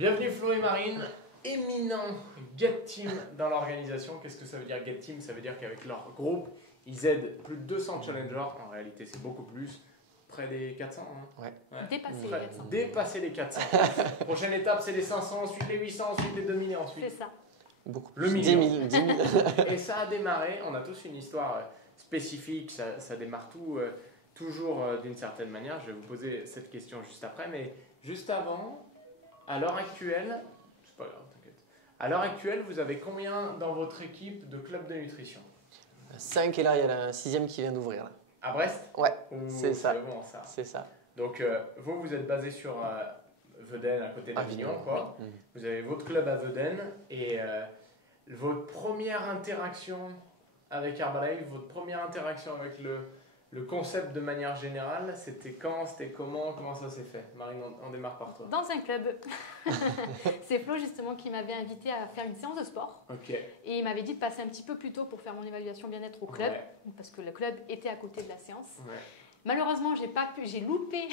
Bienvenue Flo et Marine, éminent Get Team dans l'organisation. Qu'est-ce que ça veut dire Get Team? Ça veut dire qu'avec leur groupe, ils aident plus de 200 challengers. En réalité, c'est beaucoup plus. Près des 400. Hein. Ouais. Dépasser les 400. Dépasser les 400. Prochaine étape, c'est les 500, ensuite les 800, ensuite les 2000 et ensuite C'est ça. Beaucoup le plus. million. 10 000. Et ça a démarré, on a tous une histoire spécifique, ça démarre toujours d'une certaine manière. Je vais vous poser cette question juste après, mais juste avant, à l'heure actuelle, c'est pas grave, t'inquiète. À l'heure actuelle, vous avez combien dans votre équipe de clubs de nutrition? 5 et là, il y a un 6e qui vient d'ouvrir. Là. À Brest? Ouais, Ou c'est ça. bon, ça. C'est ça. Donc, vous êtes basé sur Veden, à côté d'Avignon, quoi. Oui. Vous avez votre club à Veden et votre première interaction avec Herbalife, votre première interaction avec le concept de manière générale, c'était quand, c'était comment ça s'est fait? Marine, on démarre par toi. Dans un club. C'est Flo justement qui m'avait invité à faire une séance de sport. Ok. Et il m'avait dit de passer un petit peu plus tôt pour faire mon évaluation bien-être au club. Ouais. Parce que le club était à côté de la séance. Ouais. Malheureusement, j'ai loupé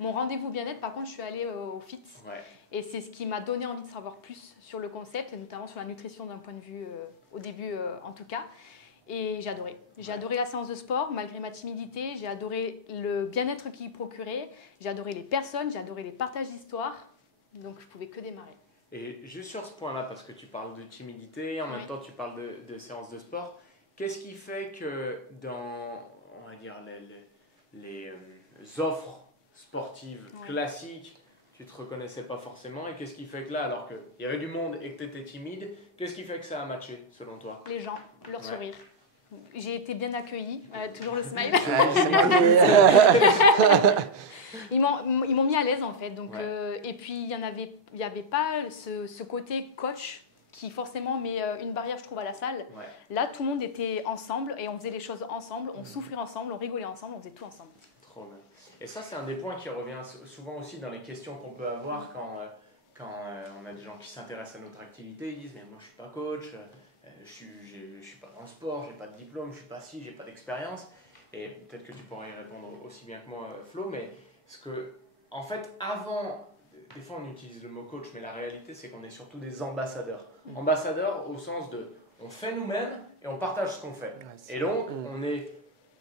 mon rendez-vous bien-être. Par contre, je suis allée au FIT. Ouais. Et c'est ce qui m'a donné envie de savoir plus sur le concept, et notamment sur la nutrition d'un point de vue, au début en tout cas. Et j'ai adoré. J'ai adoré la séance de sport, malgré ma timidité. J'ai adoré le bien-être qu'il procurait. J'ai adoré les personnes, j'ai adoré les partages d'histoires. Donc, je ne pouvais que démarrer. Et juste sur ce point-là, parce que tu parles de timidité, en même temps tu parles de séances de sport, qu'est-ce qui fait que dans, on va dire, les offres sportives classiques, tu ne te reconnaissais pas forcément, et qu'est-ce qui fait que là, alors qu'il y avait du monde et que tu étais timide, qu'est-ce qui fait que ça a matché selon toi? Les gens, leur sourire. J'ai été bien accueillie, toujours le smile. Ils m'ont mis à l'aise en fait. Donc, et puis il y avait pas ce côté coach qui forcément met une barrière, je trouve, à la salle. Ouais. Là, tout le monde était ensemble et on faisait les choses ensemble, on soufflait ensemble, on rigolait ensemble, on faisait tout ensemble. Trop bien. Et ça, c'est un des points qui revient souvent aussi dans les questions qu'on peut avoir quand on a des gens qui s'intéressent à notre activité. Ils disent, mais moi, je ne suis pas coach, je suis pas dans le sport, j'ai pas de diplôme, je suis pas ci, j'ai pas d'expérience. Et peut-être que tu pourrais y répondre aussi bien que moi, Flo, mais en fait, avant, des fois on utilise le mot coach, mais la réalité c'est qu'on est surtout des ambassadeurs. Ambassadeurs au sens de, on fait nous-mêmes et on partage ce qu'on fait. Et donc,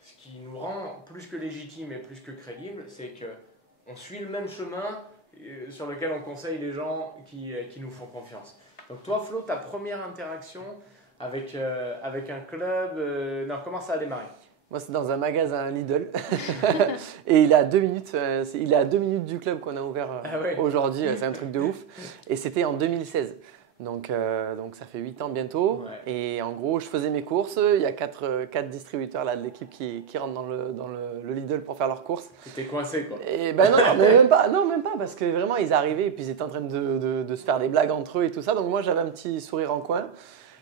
ce qui nous rend plus que légitime et plus que crédible, c'est qu'on suit le même chemin sur lequel on conseille les gens qui nous font confiance. Donc toi, Flo, ta première interaction avec un club, comment ça a démarré? Moi, c'est dans un magasin Lidl. Et il est à 2 minutes, il est à 2 minutes du club qu'on a ouvert aujourd'hui. C'est un truc de ouf. Et c'était en 2016. Donc ça fait 8 ans bientôt. Ouais. Et en gros, je faisais mes courses. Il y a 4 distributeurs là, de l'équipe qui rentrent dans le Lidl pour faire leurs courses. Tu t'es coincé quoi? Et ben non, mais même pas. Non, même pas. Parce que vraiment, ils arrivaient et puis ils étaient en train de se faire des blagues entre eux et tout ça. Donc moi, j'avais un petit sourire en coin.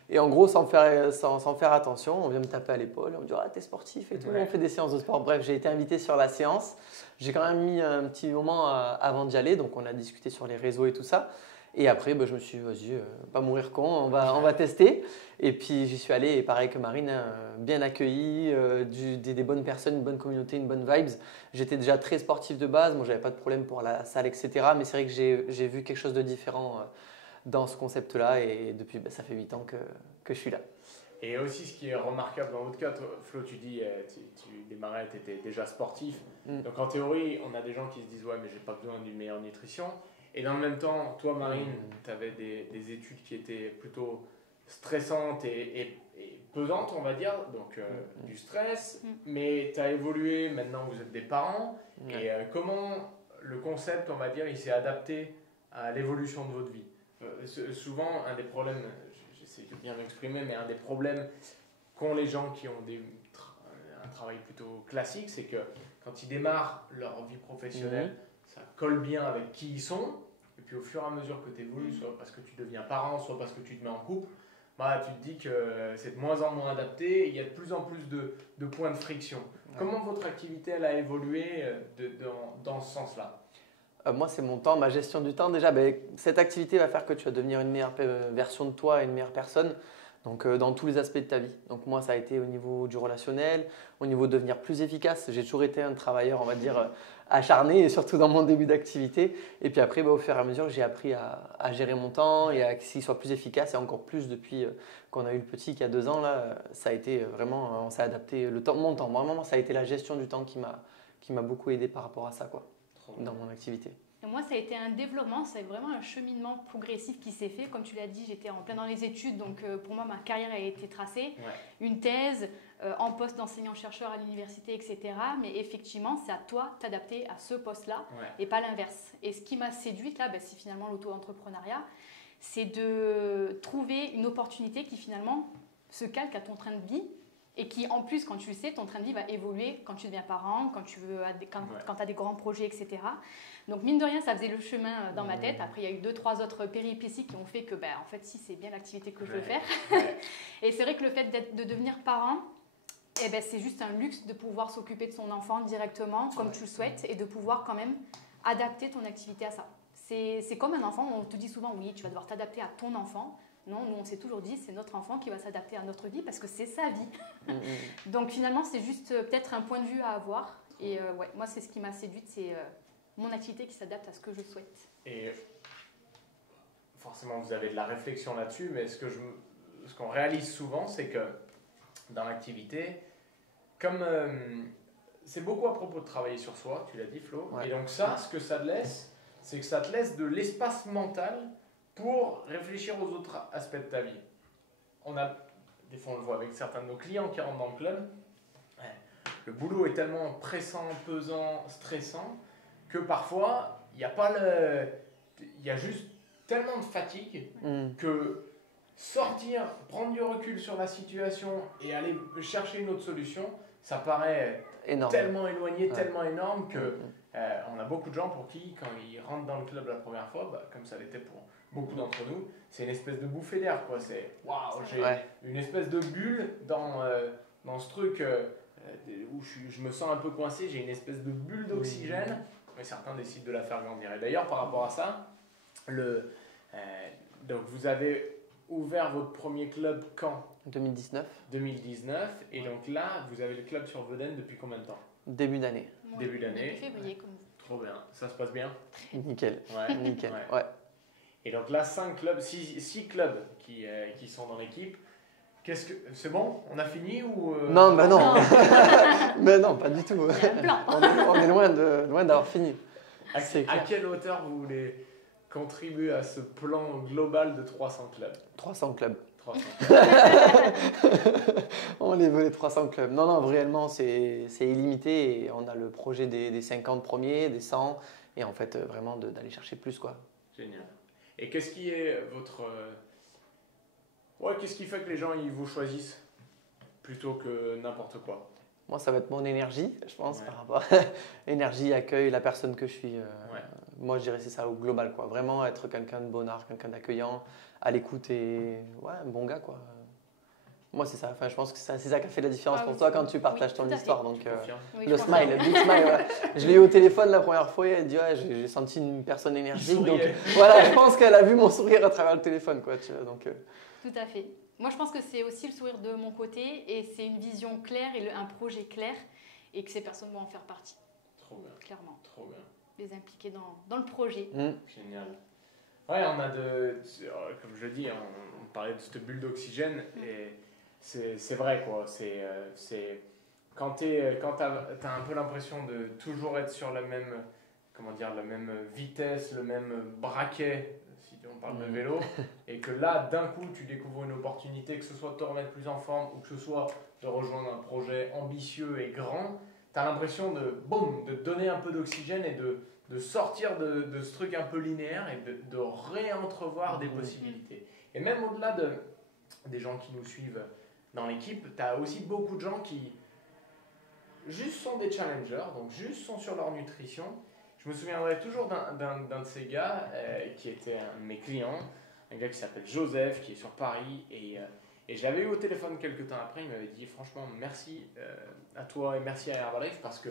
Et en gros, sans faire attention, on vient me taper à l'épaule. On me dit, ah, t'es sportif et tout. On fait des séances de sport. Bref, j'ai été invité sur la séance. J'ai quand même mis un petit moment avant d'y aller. Donc on a discuté sur les réseaux et tout ça. Et après, je me suis dit, vas-y, pas mourir con, on va tester. Et puis, j'y suis allé, et pareil que Marine, bien accueilli, des bonnes personnes, une bonne communauté, une bonne vibes. J'étais déjà très sportif de base, moi, j'avais pas de problème pour la salle, etc. Mais c'est vrai que j'ai vu quelque chose de différent dans ce concept-là. Et depuis, ça fait 8 ans que je suis là. Et aussi, ce qui est remarquable dans votre cas, toi, Flo, tu dis, tu démarrais, tu étais déjà sportif. Donc, en théorie, on a des gens qui se disent, ouais, mais j'ai pas besoin d'une meilleure nutrition. Et dans le même temps, toi, Marine, tu avais des études qui étaient plutôt stressantes et pesantes, on va dire, donc du stress, mais tu as évolué, maintenant vous êtes des parents. Et comment le concept, on va dire, il s'est adapté à l'évolution de votre vie? Souvent, un des problèmes, j'essaie de bien m'exprimer, mais un des problèmes qu'ont les gens qui ont un travail plutôt classique, c'est que quand ils démarrent leur vie professionnelle, ça colle bien avec qui ils sont. Et puis au fur et à mesure que tu évolues, soit parce que tu deviens parent, soit parce que tu te mets en couple, tu te dis que c'est de moins en moins adapté et il y a de plus en plus de points de friction. Ouais. Comment votre activité elle a évolué dans ce sens-là? Moi, c'est mon temps, ma gestion du temps. Déjà, cette activité va faire que tu vas devenir une meilleure version de toi, une meilleure personne. Donc, dans tous les aspects de ta vie. Donc, moi, ça a été au niveau du relationnel, au niveau de devenir plus efficace. J'ai toujours été un travailleur, on va dire, acharné, et surtout dans mon début d'activité. Et puis après, au fur et à mesure, j'ai appris à gérer mon temps et à qu'il soit plus efficace, et encore plus depuis qu'on a eu le petit qui a 2 ans. Là, ça a été vraiment, on s'est adapté, mon temps. Vraiment, ça a été la gestion du temps qui m'a beaucoup aidé par rapport à ça, quoi, dans mon activité. Et moi, ça a été un développement, c'est vraiment un cheminement progressif qui s'est fait. Comme tu l'as dit, j'étais en plein dans les études, donc pour moi, ma carrière a été tracée. Une thèse, en poste d'enseignant-chercheur à l'université, etc. Mais effectivement, c'est à toi de t'adapter à ce poste-là et pas l'inverse. Et ce qui m'a séduite là, c'est finalement l'auto-entrepreneuriat. C'est de trouver une opportunité qui finalement se calque à ton train de vie. Et qui, en plus, quand tu le sais, ton train de vie va évoluer quand tu deviens parent, quand tu as des grands projets, etc. Donc, mine de rien, ça faisait le chemin dans ma tête. Après, il y a eu 2-3 autres péripéties qui ont fait que, en fait, si, c'est bien l'activité que je veux faire. Et c'est vrai que le fait de devenir parent, c'est juste un luxe de pouvoir s'occuper de son enfant directement, comme tu le souhaites, et de pouvoir quand même adapter ton activité à ça. C'est comme un enfant, on te dit souvent, oui, tu vas devoir t'adapter à ton enfant. Non, nous on s'est toujours dit c'est notre enfant qui va s'adapter à notre vie parce que c'est sa vie. Donc finalement c'est juste peut-être un point de vue à avoir. Et moi c'est ce qui m'a séduite, c'est mon activité qui s'adapte à ce que je souhaite. Et forcément vous avez de la réflexion là-dessus, mais ce qu'on réalise souvent c'est que dans l'activité, comme c'est beaucoup à propos de travailler sur soi, tu l'as dit Flo, et donc ça, ce que ça te laisse, c'est que ça te laisse de l'espace mental pour réfléchir aux autres aspects de ta vie. Des fois on le voit avec certains de nos clients qui rentrent dans le club, le boulot est tellement pressant, pesant, stressant, que parfois, il y a juste tellement de fatigue que sortir, prendre du recul sur la situation et aller chercher une autre solution, ça paraît tellement éloigné, tellement énorme que on a beaucoup de gens pour qui, quand ils rentrent dans le club la première fois, comme ça l'était pour beaucoup d'entre nous, c'est une espèce de bouffée d'air, quoi. C'est waouh, j'ai une espèce de bulle dans ce truc où je me sens un peu coincé, j'ai une espèce de bulle d'oxygène, mais certains décident de la faire grandir. Et d'ailleurs, par rapport à ça, donc vous avez ouvert votre premier club quand ? 2019. 2019, et donc là, vous avez le club sur Vedennes depuis combien de temps ? Début d'année. Début d'année. Début février, comme vous. Trop bien. Ça se passe bien ? Nickel. Nickel. Ouais. Et donc là, 6 clubs qui sont dans l'équipe. C'est bon ? On a fini ou Non, non. Mais non, pas du tout. Il y a un plan. on est loin d'avoir fini. À quelle hauteur vous voulez contribuer à ce plan global de 300 clubs ? 300 clubs. 300. On les veut les 300 clubs. Non, réellement, c'est illimité et on a le projet des 50 premiers, des 100 et en fait, vraiment d'aller chercher plus, quoi. Génial. Et qu'est-ce qui est qu'est-ce qui fait que les gens ils vous choisissent plutôt que n'importe quoi ? Moi, ça va être mon énergie, je pense, par rapport énergie, accueil, la personne que je suis. Moi, je dirais c'est ça au global, quoi. Vraiment être quelqu'un de bonnard, quelqu'un d'accueillant, à l'écoute et un bon gars, quoi. Moi, c'est ça. Enfin, je pense que c'est ça qui a fait la différence pour toi quand tu partages ton histoire. Donc, le smile, le big smile. Je l'ai eu au téléphone la première fois et elle dit j'ai senti une personne énergique. Donc voilà, je pense qu'elle a vu mon sourire à travers le téléphone, quoi. Tu vois, donc. Tout à fait. Moi, je pense que c'est aussi le sourire de mon côté et c'est une vision claire et un projet clair et que ces personnes vont en faire partie. Trop bien. Clairement. Trop bien. Les impliquer dans le projet. Génial. Ouais, on a comme je le dis, on parlait de cette bulle d'oxygène et c'est vrai, quoi. C'est quand t'as un peu l'impression de toujours être sur la même vitesse, le même braquet, si on parle de vélo, et que là, d'un coup, tu découvres une opportunité, que ce soit de te remettre plus en forme ou que ce soit de rejoindre un projet ambitieux et grand, tu as l'impression de donner un peu d'oxygène et de sortir de ce truc un peu linéaire et de réentrevoir des possibilités. Et même au-delà des gens qui nous suivent dans l'équipe, tu as aussi beaucoup de gens qui juste sont des challengers, donc juste sont sur leur nutrition. Je me souviendrai toujours d'un de ces gars qui était un de mes clients, un gars qui s'appelle Joseph, qui est sur Paris, et je l'avais eu au téléphone quelques temps après, il m'avait dit franchement merci à toi et merci à Herbalife parce que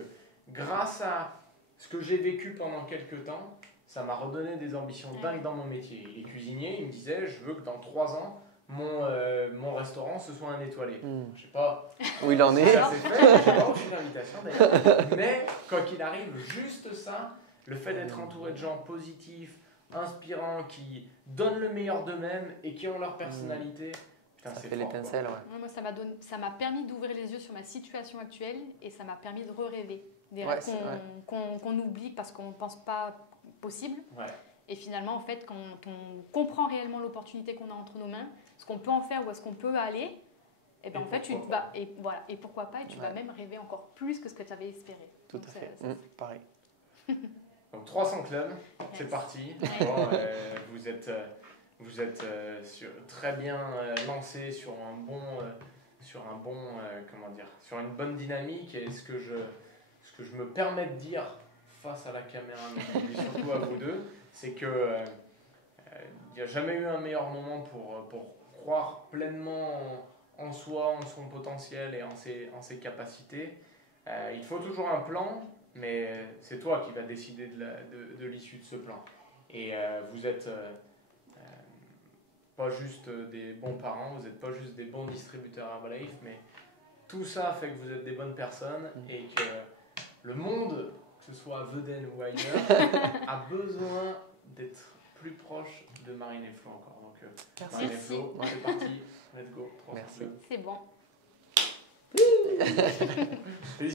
grâce à ce que j'ai vécu pendant quelques temps, ça m'a redonné des ambitions dingues dans mon métier. Il est cuisinier, il me disait je veux que dans 3 ans, mon restaurant ce soit un étoilé. Je sais pas Où il en si est. ça s'est fait, je sais pas aucune invitation d'ailleurs. Mais quoi qu'il arrive, juste ça, le fait d'être entouré de gens positifs, inspirants, qui donnent le meilleur d'eux-mêmes et qui ont leur personnalité, putain, Ça c'est fait fort, l'étincelle, ouais. Ouais, moi, ça m'a permis d'ouvrir les yeux sur ma situation actuelle et ça m'a permis de rêver. Des Ouais, rêves c'est vrai. qu'on oublie parce qu'on ne pense pas possible. Ouais. Et finalement, en fait, quand on comprend réellement l'opportunité qu'on a entre nos mains, ce qu'on peut en faire, où est-ce qu'on peut aller, et ben Et en fait, tu pourquoi vas, et voilà, et pourquoi pas, et tu vas Ouais. même rêver encore plus que ce que tu avais espéré. Tout Donc, à fait. ça, Pareil. Donc 300 clubs, c'est Yes. parti. Ouais. Bon, vous êtes très bien lancé sur sur une bonne dynamique. Et ce que je me permets de dire face à la caméra, mais surtout à vous deux, c'est que il n'y a jamais eu un meilleur moment pour croire pleinement en soi, en son potentiel et en ses capacités. Il faut toujours un plan, mais c'est toi qui vas décider de l'issue de ce plan. Et vous êtes pas juste des bons parents, vous n'êtes pas juste des bons distributeurs Herbalife, mais tout ça fait que vous êtes des bonnes personnes et que le monde, que ce soit à Vedène ou ailleurs, a besoin d'être plus proche de Marine et Flo encore. Donc, Marine et Merci. Flo, c'est parti, let's go. 300 Merci. clubs. C'est bon.